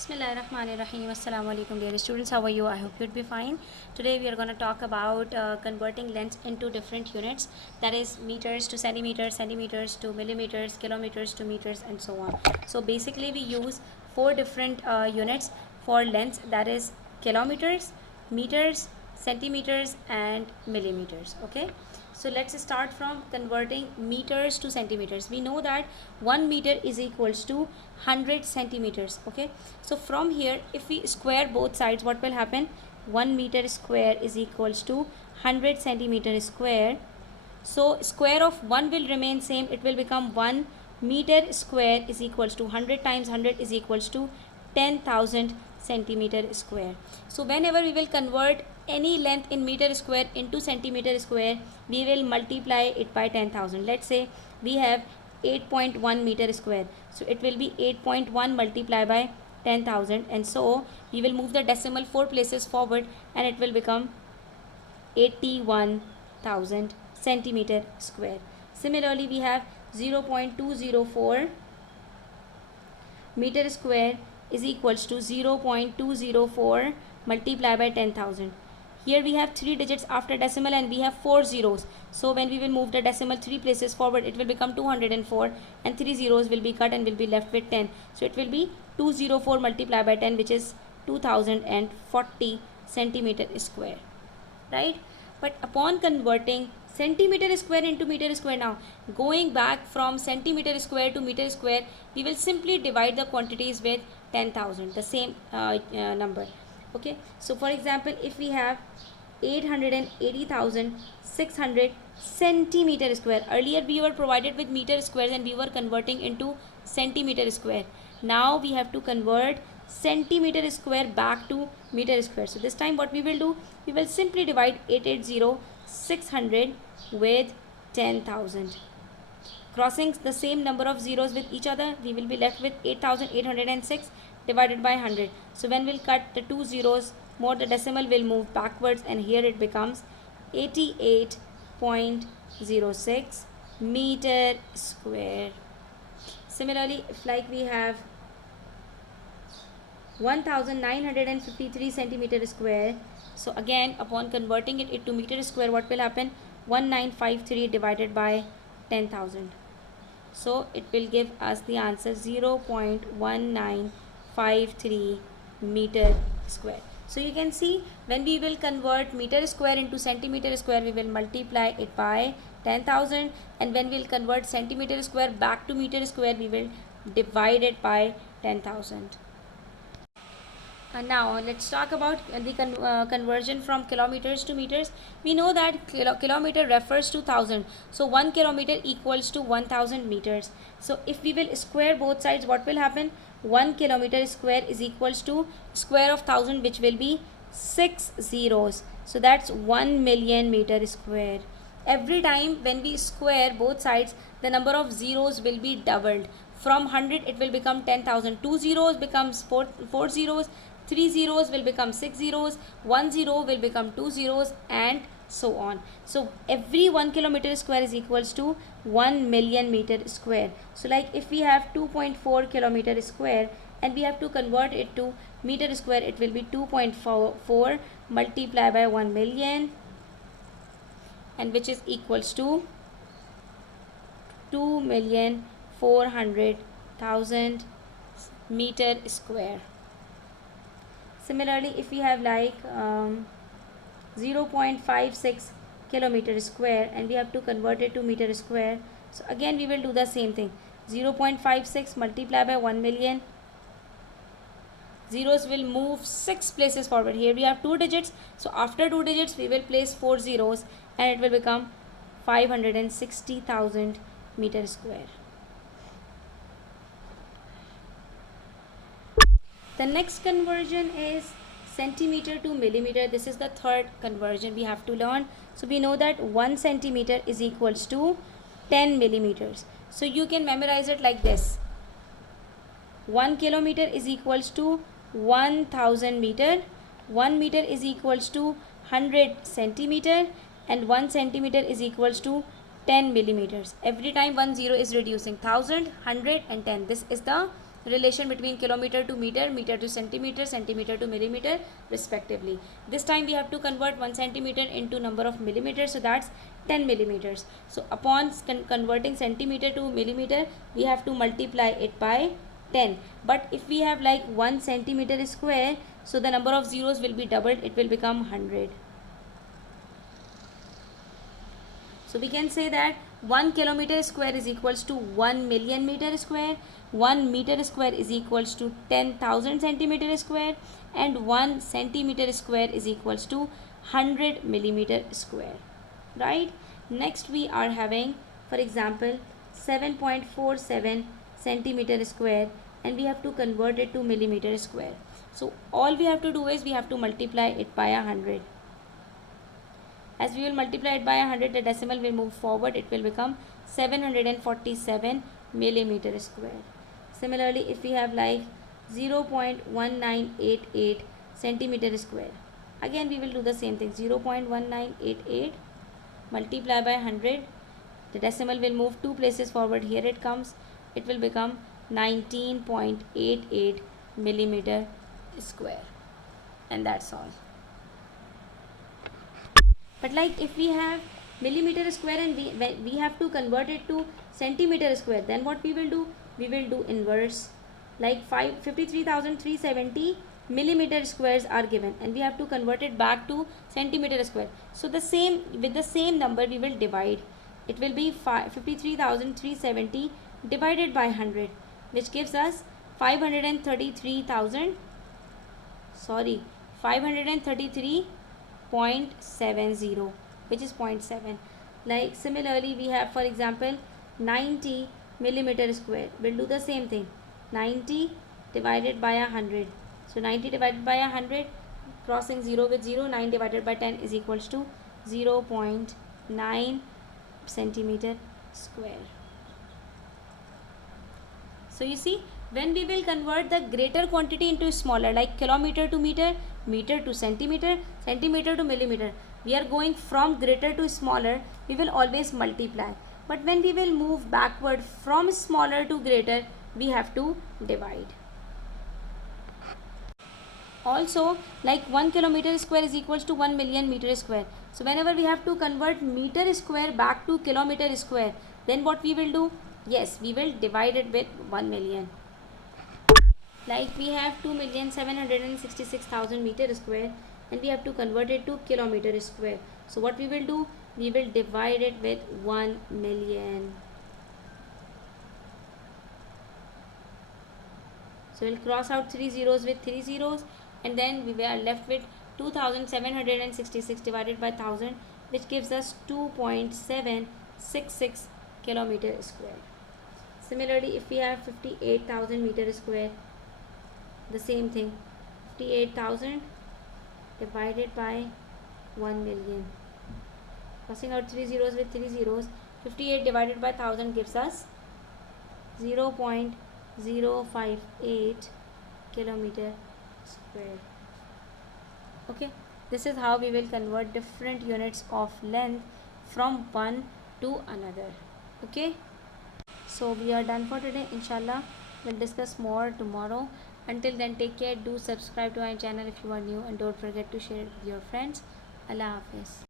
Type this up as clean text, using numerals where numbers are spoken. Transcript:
Bismillahirrahmanirrahim. Assalamu alaikum dear students. How are you? I hope you'd be fine. Today we are going to talk about converting lengths into different units, that is meters to centimeters, centimeters to millimeters, kilometers to meters, and so on. So basically we use four different units for lengths, that is kilometers, meters, centimeters, and millimeters. Okay, so let's start from converting meters to centimeters. We know that 1 meter is equals to 100 centimeters. Okay, so from here if we square both sides, what will happen? 1 meter square is equals to 100 centimeter square. So square of 1 will remain same, it will become 1 meter square is equals to 100 times 100 is equals to 10,000 centimeter square. So whenever we will convert any length in meter square into centimeter square, we will multiply it by 10,000. Let's say we have 8.1 meter square, so it will be 8.1 multiplied by 10,000, and so we will move the decimal 4 places forward and it will become 81,000 centimeter square. Similarly, we have 0.204 meter square is equals to 0.204 multiplied by 10,000. Here we have 3 digits after decimal and we have 4 zeros. So when we will move the decimal 3 places forward, it will become 204 and 3 zeros will be cut and will be left with 10. So it will be 204 multiplied by 10, which is 2040 centimeter square, right? But upon converting centimeter square into meter square, now going back from centimeter square to meter square, we will simply divide the quantities with 10,000, the same number. Okay, so for example, if we have 880,600 centimeter square, earlier we were provided with meter squares and we were converting into centimeter square. Now we have to convert centimeter square back to meter square. So this time what we will do, we will simply divide 880,600 with 10,000. Crossing the same number of zeros with each other, we will be left with 8,806 divided by 100. So when we'll cut the 2 zeros more, the decimal will move backwards and here it becomes 88.06 meter square. Similarly, if like we have 1953 centimeter square, so again upon converting it into meter square, what will happen? 1953 divided by 10,000. So it will give us the answer 0.1953 meter square. So you can see, when we will convert meter square into centimeter square, we will multiply it by 10,000, and when we will convert centimeter square back to meter square, we will divide it by 10,000. Now let's talk about the conversion from kilometers to meters. We know that kilometer refers to 1000. So 1 kilometer equals to 1000 meters. So if we will square both sides, what will happen? 1 kilometer square is equals to square of 1000, which will be 6 zeros. So that's 1 million meter square. Every time when we square both sides, the number of zeros will be doubled. From 100 it will become 10,000. 2 zeros becomes 4 zeros. 3 zeros will become 6 zeros, 1 zero will become 2 zeros, and so on. So every 1 kilometer square is equals to 1 million meter square. So like if we have 2.4 kilometer square and we have to convert it to meter square, it will be 2.4 multiplied by 1 million, and which is equals to 2,400,000 meter square. Similarly, if we have like 0.56 kilometer square and we have to convert it to meter square, so again we will do the same thing. 0.56 multiplied by 1 million, zeros will move 6 places forward. Here we have 2 digits, so after 2 digits we will place 4 zeros and it will become 560,000 meter square. The next conversion is centimeter to millimeter. This is the third conversion we have to learn. So we know that 1 centimeter is equals to 10 millimeters. So you can memorize it like this. 1 kilometer is equals to 1000 meter. 1 meter is equals to 100 centimeter, and 1 centimeter is equals to 10 millimeters. Every time 1 zero is reducing, 1000, 100 and 10. This is the relation between kilometer to meter, meter to centimeter, centimeter to millimeter respectively. This time we have to convert 1 centimeter into number of millimeters, so that's 10 millimeters. So upon converting centimeter to millimeter, we have to multiply it by 10. But if we have like 1 centimeter square, so the number of zeros will be doubled, it will become 100. So we can say that 1 kilometer square is equals to 1 million meter square, 1 meter square is equals to 10,000 centimeter square, and 1 centimeter square is equals to 100 millimeter square. Right? Next we are having, for example, 7.47 centimeter square, and we have to convert it to millimeter square. So all we have to do is we have to multiply it by 100. As we will multiply it by 100, the decimal will move forward. It will become 747 millimeter square. Similarly, if we have like 0.1988 centimeter square, again we will do the same thing. 0.1988 multiply by 100. The decimal will move 2 places forward. Here it comes. It will become 19.88 millimeter square. And that's all. But like if we have millimeter square and we have to convert it to centimeter square, then what we will do? We will do inverse. Like 53,370 millimeter squares are given, and we have to convert it back to centimeter square. So the same, with the same number we will divide. It will be 53,370 divided by 100, which gives us 533,000. 533.70, which is 0.7. Like similarly we have, for example, 90 millimeter square. We'll do the same thing. 90 divided by 100. So 90 divided by 100, crossing 0 with 0, 9 divided by 10 is equals to 0.9 centimeter square. So you see, when we will convert the greater quantity into smaller, like kilometer to meter, meter to centimeter, centimeter to millimeter, we are going from greater to smaller, we will always multiply. But when we will move backward from smaller to greater, we have to divide. Also, like 1 kilometer square is equals to 1 million meter square. So whenever we have to convert meter square back to kilometer square, then what we will do? Yes, we will divide it with 1 million. Like we have 2,766,000 meter square, and we have to convert it to kilometer square. So what we will do? We will divide it with 1 million. So we'll cross out 3 zeros with 3 zeros, and then we are left with 2,766 divided by 1000, which gives us 2.766 kilometer square. Similarly, if we have 58,000 meter square, the same thing, 58,000 divided by 1 million. Crossing out 3 zeros with 3 zeros, 58 divided by 1000 gives us 0.058 kilometer square. Okay, this is how we will convert different units of length from one to another. Okay, so we are done for today. Inshallah, we'll discuss more tomorrow. Until then, take care. Do subscribe to our channel if you are new, and don't forget to share it with your friends. Allah Hafiz.